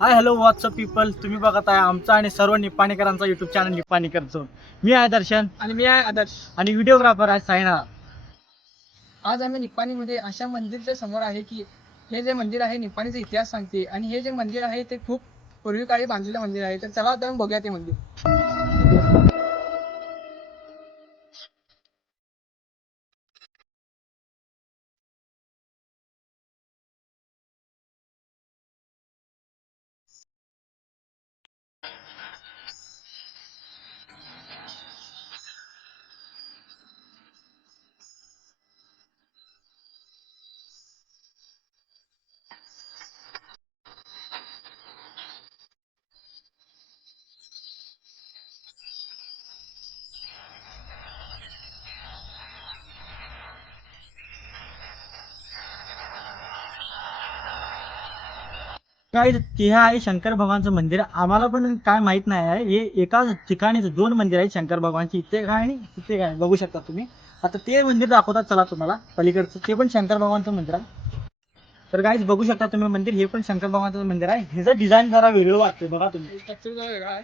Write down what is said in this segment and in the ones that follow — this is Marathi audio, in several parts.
हाय हॅलो व्हॉट्सअप पीपल, तुम्ही बघत आहे आमचा आणि सर्व निपाणीकरांचा युट्यूब चॅनल निपाणीकर झोन. मी आहे दर्शन आणि मी आहे आदर्श. आणि व्हिडिओग्राफर आहे सायना. आज आम्ही निपाणीमध्ये अशा मंदिरच्या समोर आहे की हे जे मंदिर आहे निपाणीचा इतिहास सांगते आणि हे जे मंदिर आहे ते खूप पूर्वी काळी बांधलेलं मंदिर आहे. तर चला आता बघूया ते मंदिर. काय ते आहे शंकर भगवानचं मंदिर. आम्हाला पण काय माहित नाही आहे, हे एकाच ठिकाणी दोन मंदिर आहेत शंकर भगवानची. इथे काय आणि तिथे काय बघू शकता तुम्ही. आता ते मंदिर दाखवतात चला तुम्हाला, पलीकडचं ते पण शंकर भगवानचं मंदिर आहे. तर गाईज बघू शकता तुम्ही मंदिर, हे पण शंकर भगवानचं मंदिर आहे. ह्याचं डिझाईन जरा वेगळं वाटतं बघा तुम्ही. स्ट्रक्चर जरा वेगळा आहे.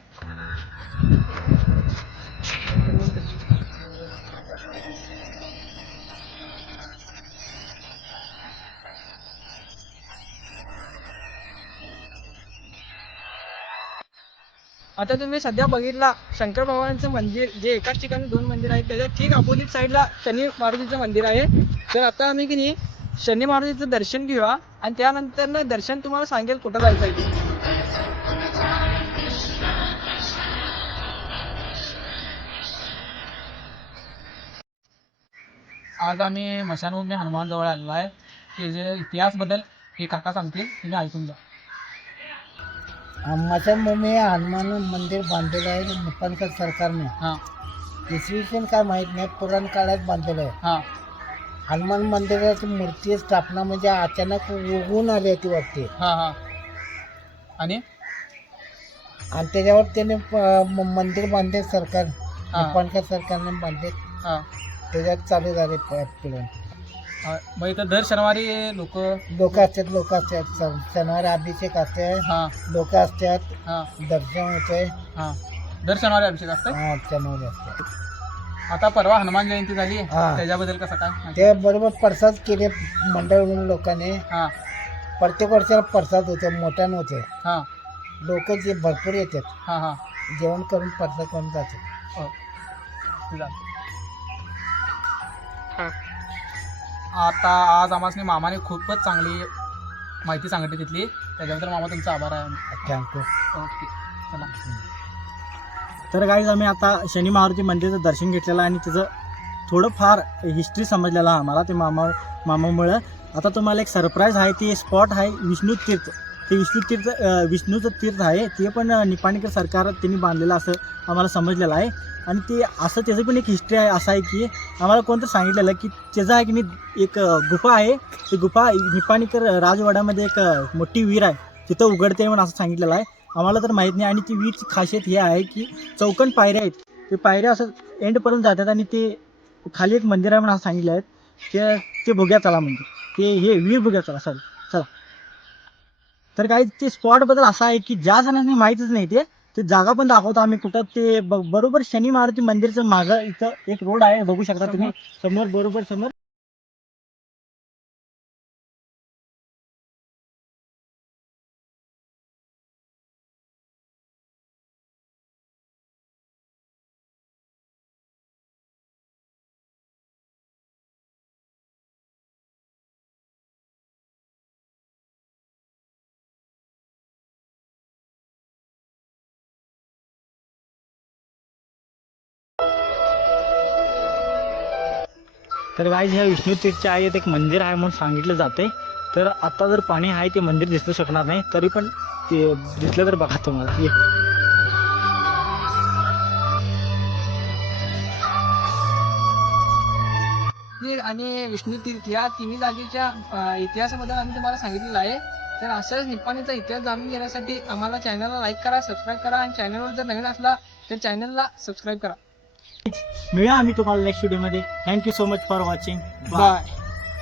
आता तुम्ही सध्या बघितला शंकर भगवानचं मंदिर, जे एकाच ठिकाणी दोन मंदिर आहेत त्याच्या ठीक अपोजिट साईडला शनी मारुतीचं मंदिर आहे. तर आता आम्ही की नाही शनी मारुतीचं दर्शन घेऊया आणि त्यानंतर ना दर्शन तुम्हाला सांगेल कुठं जायचं आहे ते. आज आम्ही मशानभूमी हनुमान जवळ आलेलो आहे. ते जे इतिहास बद्दल हे काका सांगतील, तुम्ही ऐकून जा. मशानभूमी हनुमान मंदिर बांधलेलं आहे निपाणकर सरकारने. हां इसवी सन काय माहीत नाही, पुराण काळात बांधलेलं आहे. हां हनुमान मंदिराची मूर्ती स्थापना म्हणजे अचानक उगवून आली होती वाटते हां हां आणि आणि त्याच्यावर त्याने मंदिर बांधले सरकार, हां. निपाणकर सरकारने बांधले. हां त्याच्यात चालू झाले पिढ्या. मग इथं दर शनिवारी लोक असतात शनिवारी अभिषेक असते, हां लोक असतात, हां दर्शन होते. हां दर शनिवारी अभिषेक असतं. हा शनिवारी असते. आता परवा हनुमान जयंती झाली, हां. त्याच्याबद्दल कसं काय? ते बरोबर प्रसाद केले मंडळ म्हणून लोकांनी. हां प्रत्येक वर्षाला प्रसाद होते, मोठ्यानं होते. हां लोक जे भरपूर येतात, हां हां जेवण करून प्रसाद करून जातात. हो ते झालं. आता आज आम्हाला मामाने खूपच चांगली माहिती सांगितली तिथली, त्याच्याबद्दल मामा तुमचा आभार आहे. थँक्यू. ओके चला. तर गाईज आम्ही आता शनी मारुती मंदिराचं दर्शन घेतलेलं आहे आणि त्याचं थोडंफार हिस्ट्री समजलेलं आहे आम्हाला ते मामामुळं. आता तुम्हाला एक सरप्राईज आहे, ते स्पॉट आहे विष्णू तीर्थ. ते विष्णूचं तीर्थ आहे, ते पण निपाणीकर सरकार त्यांनी बांधलेलं असं आम्हाला समजलेलं आहे. आणि ते असं त्याचं पण एक हिस्ट्री आहे, असं आहे की आम्हाला कोणतं सांगितलेलं की त्याचं आहे की नाही एक गुफा आहे. ती गुफा निपाणीकर राजवाड्यामध्ये एक मोठी विहीर आहे, तिथं उघडते म्हणून असं सांगितलेलं आहे. आम्हाला तर माहीत नाही. आणि ती विहीरची खासियत हे आहे की चौकन पायऱ्या आहेत, ते पायऱ्या असं एंडपर्यंत जातात आणि ते खाली एक मंदिर आहे म्हणून असं सांगितलं आहे. ते बघूया चला, म्हणजे ते हे विहीर बघूया चला चला. तर काही ते स्पॉटबद्दल असं आहे की ज्या जणांनी माहीतच नाही ते जागा पण दाखवतो आम्ही कुठं. ते बरोबर शनी मारुती मंदिरचं मागं इथं एक रोड आहे, बघू शकता तुम्ही समोर, बरोबर समोर. तर गाईज ह्या विष्णू तीर्थच्या आहेत एक मंदिर आहे म्हणून सांगितलं जाते. तर आता जर पाणी आहे ते मंदिर दिसू शकणार नाही, तरी पण ते दिसलं तर बघा तुम्हाला. आणि विष्णू तीर्थ या तिन्ही जागेच्या इतिहासाबद्दल आम्ही तुम्हाला सांगितलेलं आहे. तर अशाच निपाणीचा इतिहास जाणून घेण्यासाठी आम्हाला चॅनलला लाईक करा, सबस्क्राईब करा आणि चॅनलवर जर नवीन असला तर चॅनलला सबस्क्राईब करा. मिळूया आम्ही तुम्हाला नेक्स्ट व्हिडिओमध्ये. Thank you so much for watching. Bye.